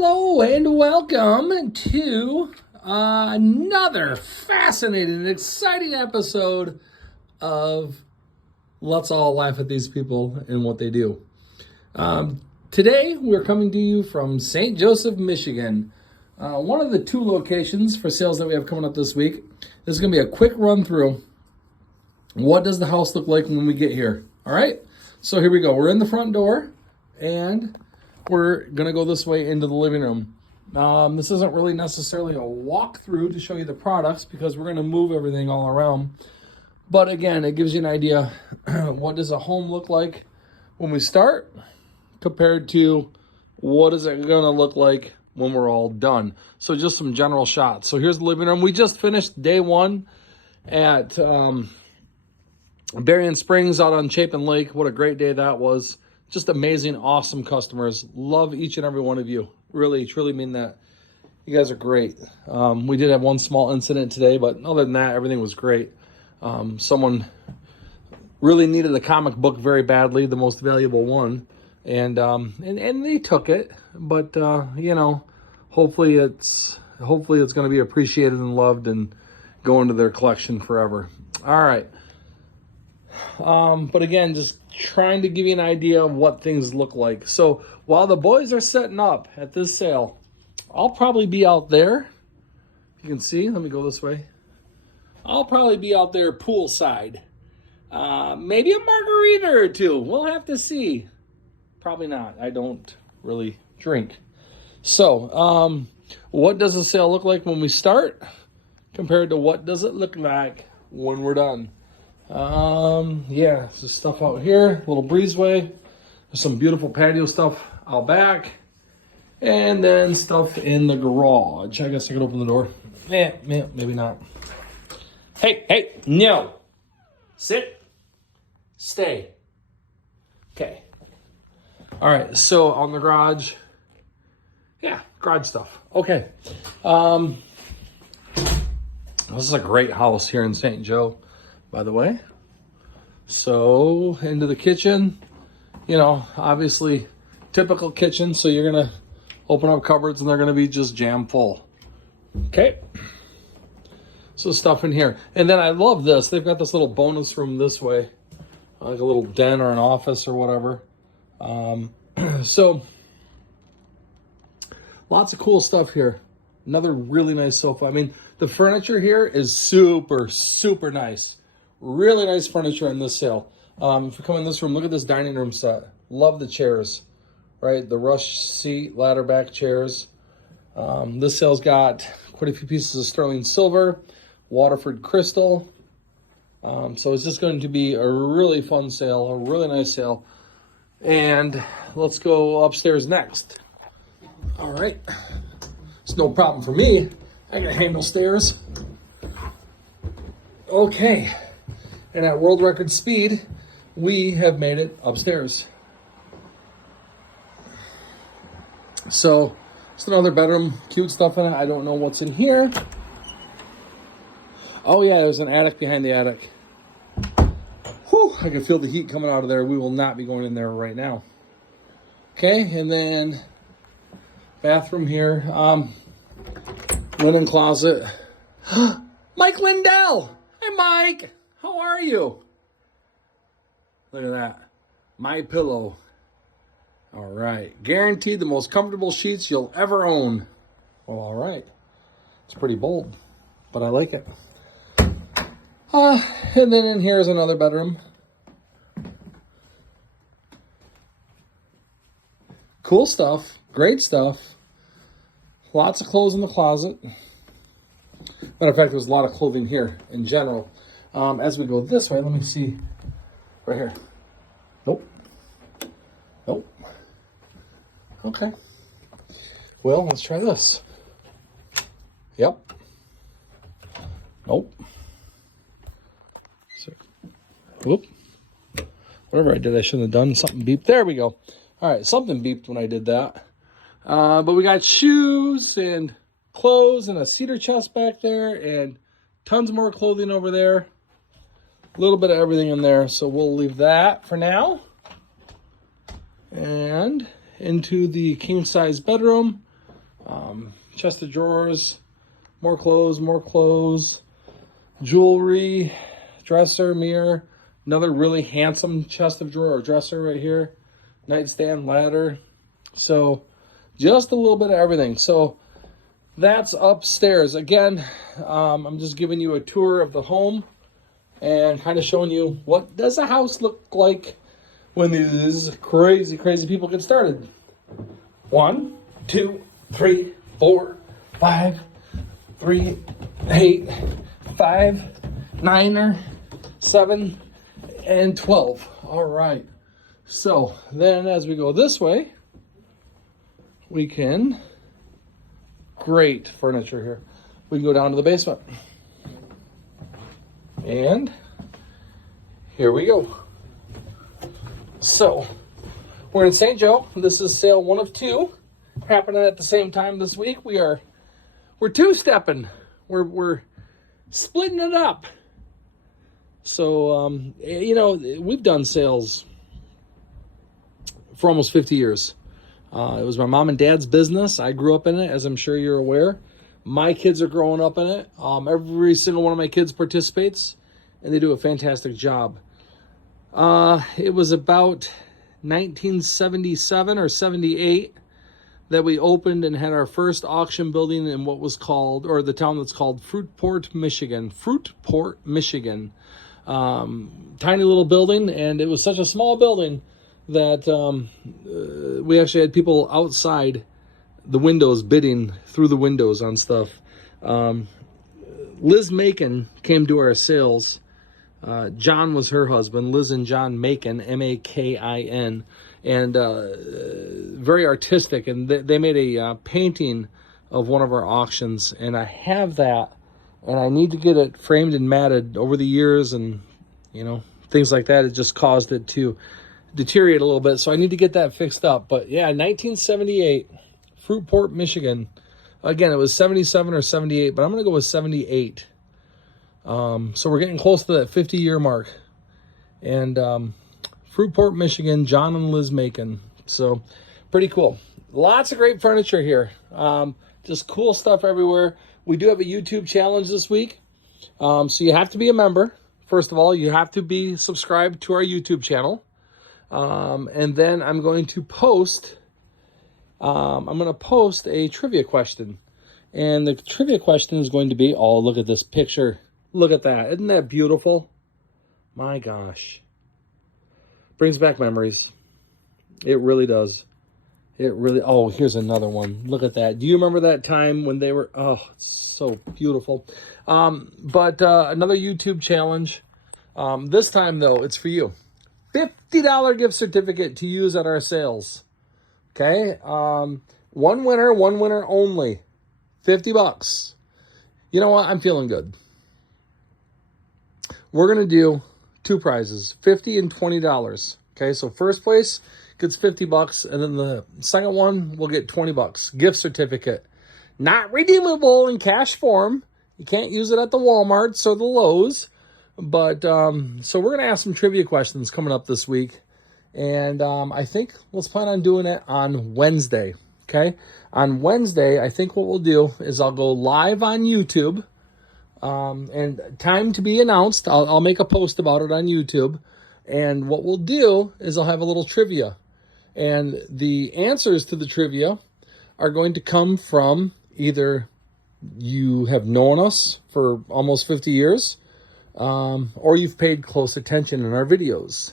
Hello and welcome to another fascinating and exciting episode of Let's All Laugh at These People and What They Do. Today we're coming to you from St. Joseph, Michigan. One of the two locations for sales that we have coming up this week. This is going to be a quick run through. What does the house look like when we get here? All right, so here we go. We're in the front door and we're going to go this way into the living room. This isn't really necessarily a walkthrough to show you the products because we're going to move everything all around. But again, it gives you an idea what does a home look like when we start compared to what is it going to look like when we're all done. So just some general shots. So here's the living room. We just finished day one at Berrien Springs out on Chapin Lake. What a great day that was. Just amazing, awesome customers. Love each and every one of you. Really, truly mean that. You guys are great. We did have one small incident today, but other than that, everything was great. Someone really needed a comic book very badly, the most valuable one, and they took it. But hopefully it's going to be appreciated and loved and go into their collection forever. All right. But again, just trying to give you an idea of what things look like. So while the boys are setting up at this sale, I'll probably be out there. You can see, let me go this way. I'll probably be out there poolside. Maybe a margarita or two. We'll have to see. Probably not. I don't really drink. So, what does the sale look like when we start compared to what does it look like when we're done? There's stuff out here, a little breezeway. There's some beautiful patio stuff out back. And then stuff in the garage. I guess I could open the door. Maybe not. Hey, no. Sit. Stay. Okay. All right, so on the garage. Yeah, garage stuff. Okay. This is a great house here in St. Joe, by the way. So into the kitchen, obviously typical kitchen. So you're going to open up cupboards and they're going to be just jam full. Okay. So stuff in here. And then I love this. They've got this little bonus room this way, like a little den or an office or whatever. So lots of cool stuff here. Another really nice sofa. I mean, the furniture here is super, super nice. Really nice furniture in this sale. If you come in this room, look at this dining room set. Love the chairs, right? The rush seat, ladder back chairs. This sale's got quite a few pieces of sterling silver, Waterford crystal. So it's just going to be a really fun sale, a really nice sale. And let's go upstairs next. All right. It's no problem for me. I can handle stairs. Okay. And at world record speed, we have made it upstairs. So it's another bedroom, cute stuff in it. I don't know what's in here. Oh yeah, there's an attic behind the attic. Whew, I can feel the heat coming out of there. We will not be going in there right now. Okay, and then bathroom here. Linen closet. Mike Lindell. Hi, Mike. How are you? Look at that. My Pillow. All right. Guaranteed the most comfortable sheets you'll ever own. Well, all right. It's pretty bold, but I like it. And then in here is another bedroom. Cool stuff. Great stuff. Lots of clothes in the closet. Matter of fact, there's a lot of clothing here in general. As we go this way, let me see. Right here. Nope. Okay. Well, let's try this. Yep. Nope. So, whoop. Whatever I did, I shouldn't have done. Something beeped. There we go. All right, something beeped when I did that. But we got shoes and clothes and a cedar chest back there and tons more clothing over there. A little bit of everything in there. So we'll leave that for now. And into the king size bedroom. Chest of drawers, more clothes, jewelry, dresser, mirror, another really handsome chest of drawer or dresser right here, nightstand, ladder. So just a little bit of everything. So that's upstairs. Again, I'm just giving you a tour of the home and kind of showing you what does a house look like when these crazy people get started. 1, 2, 3, 4, 5, 3, 8, 5, 9, 7, and 12. All right. So then as we go this way, we can, great furniture here. We can go down to the basement. And here we go. So we're in St. Joe. This is sale 1 of 2 happening at the same time this week. We're two-stepping. We're splitting it up. So we've done sales for almost 50 years. It was my mom and dad's business. I grew up in it, as I'm sure you're aware. My kids are growing up in it. Every single one of my kids participates, and they do a fantastic job. It was about 1977 or 78 that we opened and had our first auction building in what was called, or the town that's called Fruitport, Michigan. Tiny little building, and it was such a small building that we actually had people outside the windows bidding through the windows on stuff. Liz Macon came to our sales. John was her husband, Liz and John Macon, Makin, and very artistic. And they made a painting of one of our auctions, and I have that, and I need to get it framed and matted. Over the years and, things like that, it just caused it to deteriorate a little bit, so I need to get that fixed up. But yeah, 1978, Fruitport, Michigan. Again, it was 77 or 78, but I'm going to go with 78. So we're getting close to that 50-year mark. And Fruitport, Michigan, John and Liz Macon. So pretty cool. Lots of great furniture here. Just cool stuff everywhere. We do have a YouTube challenge this week. So you have to be a member. First of all, you have to be subscribed to our YouTube channel. And then I'm going to post a trivia question. And the trivia question is going to be, oh, look at this picture. Look at that. Isn't that beautiful? My gosh. Brings back memories. It really does. Oh, here's another one. Look at that. Do you remember that time when they were, oh, it's so beautiful. But another YouTube challenge. This time, though, it's for you. $50 gift certificate to use at our sales. Okay? One winner only. $50. You know what? I'm feeling good. We're going to do 2 prizes, $50 and $20. Okay? So first place gets $50, and then the second one will get $20. Gift certificate. Not redeemable in cash form. You can't use it at the Walmarts or the Lowe's. But, so we're going to ask some trivia questions coming up this week. And I think let's plan on doing it on Wednesday. Okay? On Wednesday, I think what we'll do is I'll go live on YouTube. And time to be announced. I'll make a post about it on YouTube. And what we'll do is I'll have a little trivia. And the answers to the trivia are going to come from either you have known us for almost 50 years, or you've paid close attention in our videos.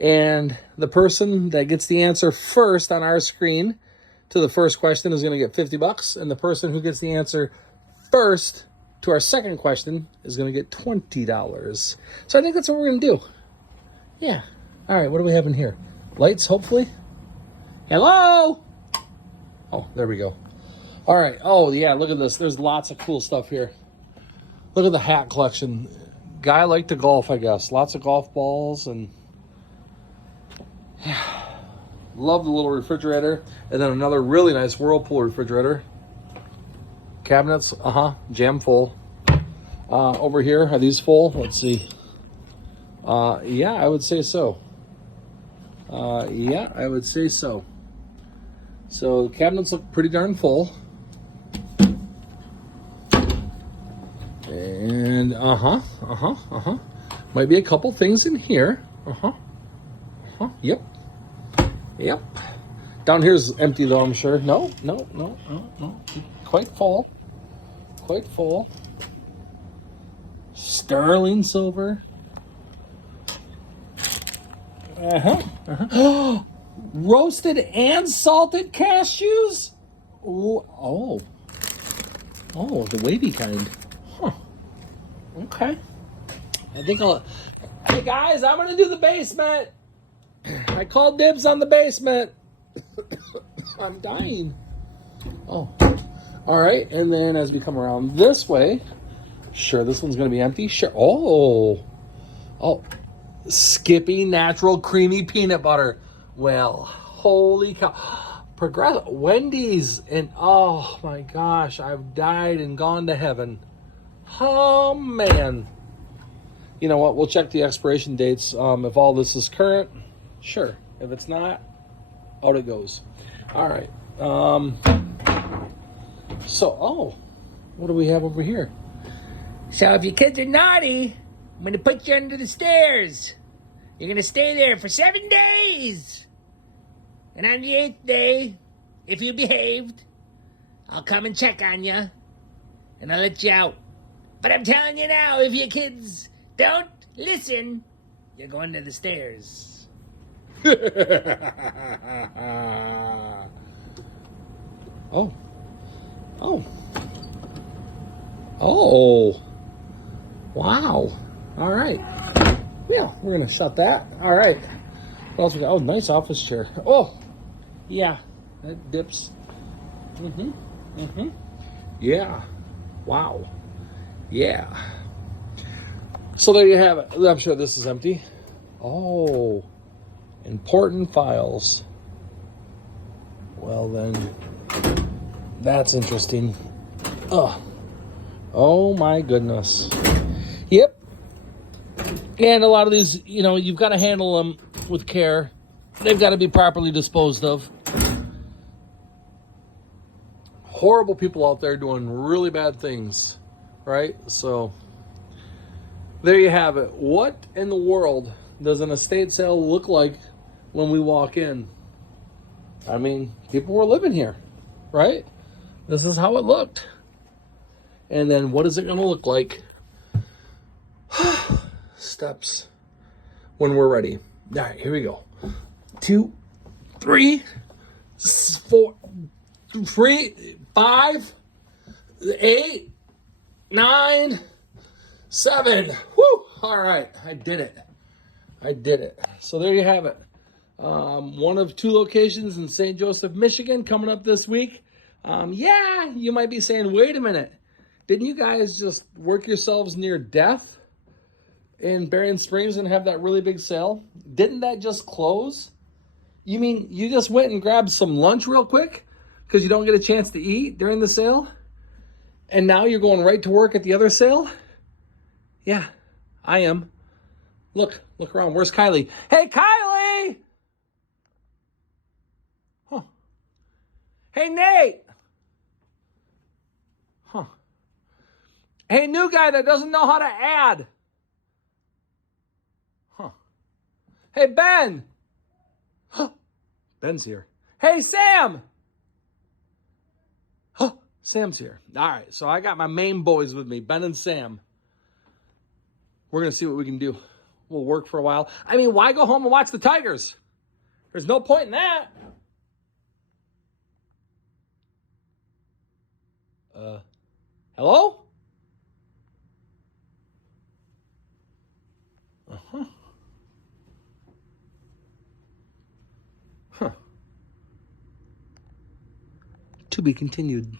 And the person that gets the answer first on our screen to the first question is going to get $50. And the person who gets the answer first to our second question is going to get $20. So I think that's what we're going to do. Yeah. All right, what do we have in here? Lights, hopefully. Hello? Oh, there we go. All right. Oh, yeah, look at this. There's lots of cool stuff here. Look at the hat collection. Guy liked to golf, I guess. Lots of golf balls and... yeah. Love the little refrigerator. And then another really nice Whirlpool refrigerator. Cabinets, jam full. Over here, are these full? Let's see. Yeah, I would say so. So the cabinets look pretty darn full. Uh-huh, uh-huh, uh-huh. Might be a couple things in here. Uh-huh, uh-huh, yep, yep. Down here's empty though, I'm sure. No, no, no, no, no. Quite full. Quite full. Sterling silver. Uh-huh, uh-huh. Roasted and salted cashews? Oh, oh, the wavy kind. Huh. Okay. I think I'll. Hey guys, I'm gonna do the basement. I called dibs on the basement. I'm dying. Oh. All right, and then as we come around this way, sure, this one's gonna be empty. Sure. Oh. Oh. Skippy natural creamy peanut butter. Well, holy cow. Progress Wendy's and oh my gosh, I've died and gone to heaven. Oh man. You know what? We'll check the expiration dates. If all this is current, sure. If it's not, out it goes. All right. Oh, what do we have over here? So if your kids are naughty, I'm going to put you under the stairs. You're going to stay there for 7 days. And on the 8th day, if you behaved, I'll come and check on you. And I'll let you out. But I'm telling you now, if your kids don't listen, you're going to the stairs. Oh. Oh. Oh. Wow. All right. Yeah, we're going to shut that. All right. What else we got? Oh, nice office chair. Oh. Yeah. That dips. Mm-hmm. Mm-hmm. Yeah. Wow. Yeah. So there you have it. I'm sure this is empty. Oh. Important files. Well then, that's interesting. Oh my goodness. Yep. And a lot of these, you've got to handle them with care. They've got to be properly disposed of. Horrible people out there doing really bad things, right? So there you have it. What in the world does an estate sale look like when we walk in? I mean, people were living here, right? This is how it looked. And then what is it going to look like? Steps when we're ready. All right, here we go. 2, 3, 4, 3, 5, 8, 9, 7. Woo! All right, I did it. So there you have it. One of 2 locations in St. Joseph, Michigan, coming up this week. Yeah, you might be saying, wait a minute. Didn't you guys just work yourselves near death in Berrien Springs and have that really big sale? Didn't that just close? You mean you just went and grabbed some lunch real quick because you don't get a chance to eat during the sale? And now you're going right to work at the other sale? Yeah, I am. Look around. Where's Kylie? Hey, Kylie! Huh. Hey, Nate! Huh. Hey, new guy that doesn't know how to add. Huh. Hey, Ben! Huh. Ben's here. Hey, Sam! Huh. Sam's here. All right, so I got my main boys with me, Ben and Sam. We're going to see what we can do. We'll work for a while. I mean, why go home and watch the Tigers? There's no point in that. Hello? Uh-huh. Huh. To be continued.